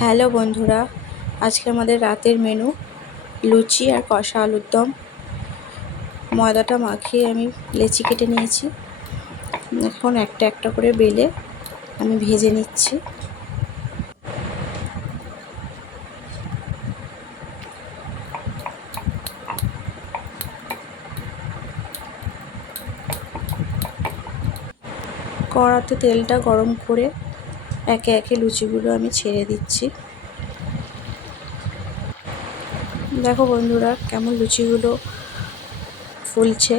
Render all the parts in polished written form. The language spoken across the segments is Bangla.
হ্যালো বন্ধুরা, আজকে আমাদের রাতের মেনু লুচি আর কষা আলুর দম। ময়দাটা মাখিয়ে আমি লেচি কেটে নিয়েছি। এখন একটা একটা করে বেলে আমি ভেজে নিচ্ছি। কড়াতে তেলটা গরম করে একে একে লুচিগুলো আমি ছেড়ে দিচ্ছি। দেখো বন্ধুরা, কেমন লুচিগুলো ফুলছে।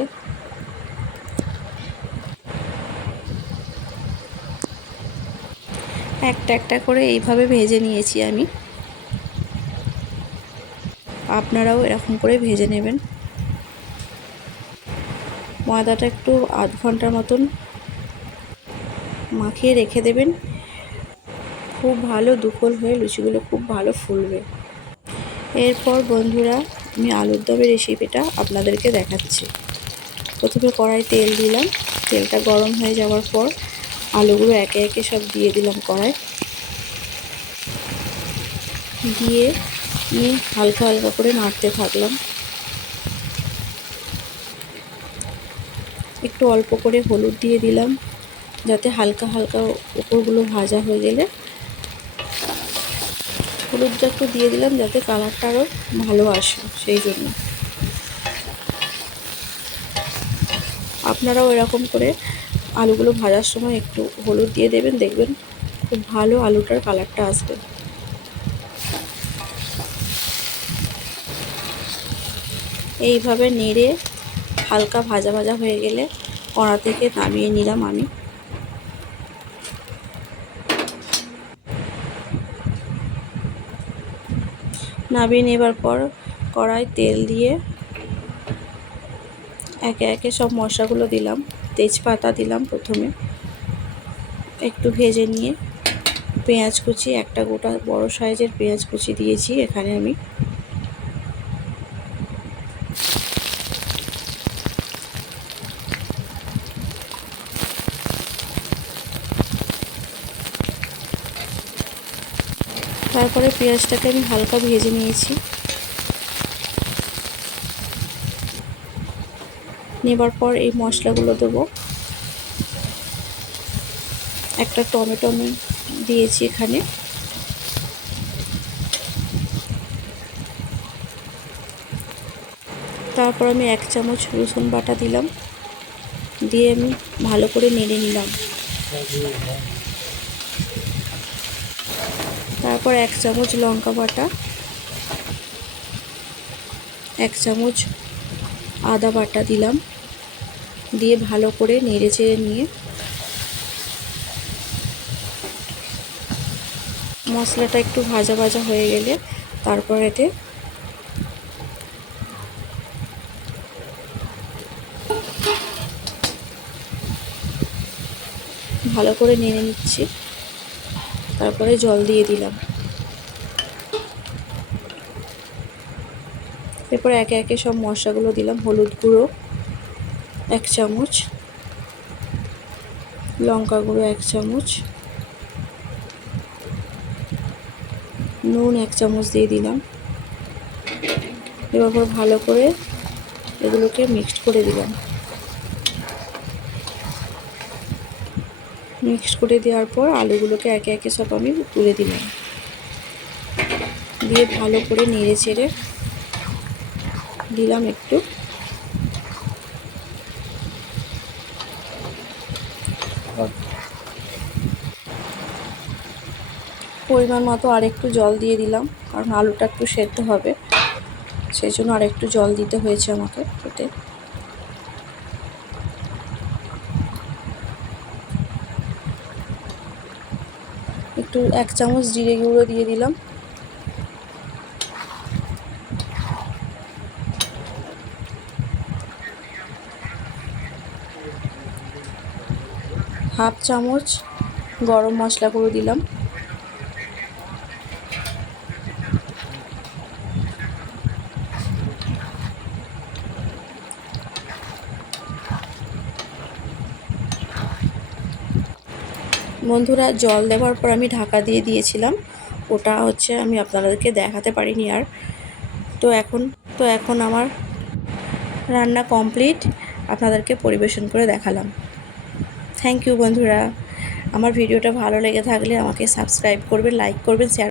একটা একটা করে এইভাবে ভেজে নিয়েছি আমি। আপনারাও এরকম করে ভেজে নেবেন। ময়দাটা একটু আধ ঘন্টার মতন মাখিয়ে রেখে দেবেন। খুব ভালো দুফল হয়ে লুচিগুলো খুব ভালো ফুলবে। এরপর বন্ধুরা, আমি আলুর দমের রেসিপিটা আপনাদেরকে দেখাচ্ছি। প্রথমে কড়াই তেল দিলাম। তেলটা গরম হয়ে যাওয়ার পর আলুগুলো একে একে সব দিয়ে দিলাম কড়াই। দিয়ে আমি হালকা হালকা করে নাড়তে থাকলাম। একটু অল্প করে হলুদ দিয়ে দিলাম, যাতে হালকা হালকা উপরগুলো ভাজা হয়ে গেলে হলুদটা একটু দিয়ে দিলাম, যাতে কালারটা আরও ভালো আসে, সেই জন্য। আপনারাও এরকম করে আলুগুলো ভাজার সময় একটু হলুদ দিয়ে দেবেন, দেখবেন খুব ভালো আলুটার কালারটা আসবে। এইভাবে নেড়ে হালকা ভাজা ভাজা হয়ে গেলে কড়া থেকে নামিয়ে নিলাম আমি। নামিয়ে নেবার পর কড়াই তেল দিয়ে একে একে সব মশলাগুলো দিলাম। তেজপাতা দিলাম প্রথমে, একটু ভেজে নিয়ে পেঁয়াজ কুচি, একটা গোটা বড় সাইজের পেঁয়াজ কুচি দিয়েছি এখানে আমি। তারপরে পেঁয়াজটাকে আমি হালকা ভেজে নিয়েছি। নেবার পর এই মশলাগুলো দেবো। একটা টমেটো আমি দিয়েছি এখানে। তারপর আমি 1 চামচ রসুন বাটা দিলাম, দিয়ে আমি ভালো করে নেড়ে নিলাম। তারপর 1 চামচ লঙ্কা বাটা, 1 চামচ আদা বাটা দিলাম, দিয়ে ভালো করে নেড়ে চেড়ে নিয়ে মশলাটা একটু ভাজা ভাজা হয়ে গেলে তারপর এতে ভালো করে নেড়ে নিচ্ছি। তারপরে জল দিয়ে দিলাম। এরপর একে একে সব মশলাগুলো দিলাম। হলুদ গুঁড়ো 1 চামচ, লঙ্কা গুঁড়ো 1 চামচ, নুন 1 চামচ দিয়ে দিলাম। এবার ভালো করে এগুলোকে মিক্সড করে দিলাম। মিক্সড করে দেওয়ার পর আলুগুলোকে একে একে সব আমি তুলে দিলাম, দিয়ে ভালো করে নেড়ে চেড়ে দিলাম একটু। পরিমাণ মতো আরেকটু জল দিয়ে দিলাম, কারণ আলুটা একটু সেদ্ধ হবে, সেই জন্য আরেকটু জল দিতে হয়েছে আমাকে এতে। একটু 1 চামচ জিরে গুঁড়ো দিয়ে দিলাম। হাফ চামচ গরম মশলা গুঁড়ো দিলাম। বন্ধুরা জল দেওয়ার পর আমি ঢাকা দিয়ে দিয়েছিলাম, ওটা হচ্ছে আমি আপনাদেরকে দেখাতে পারিনি আর। তো এখন আমার রান্না কমপ্লিট, আপনাদেরকে পরিবেশন করে দেখালাম। থ্যাংক ইউ বন্ধুরা। আমার ভিডিওটা ভালো লেগে থাকলে আমাকে সাবস্ক্রাইব করবেন, লাইক করবেন, শেয়ার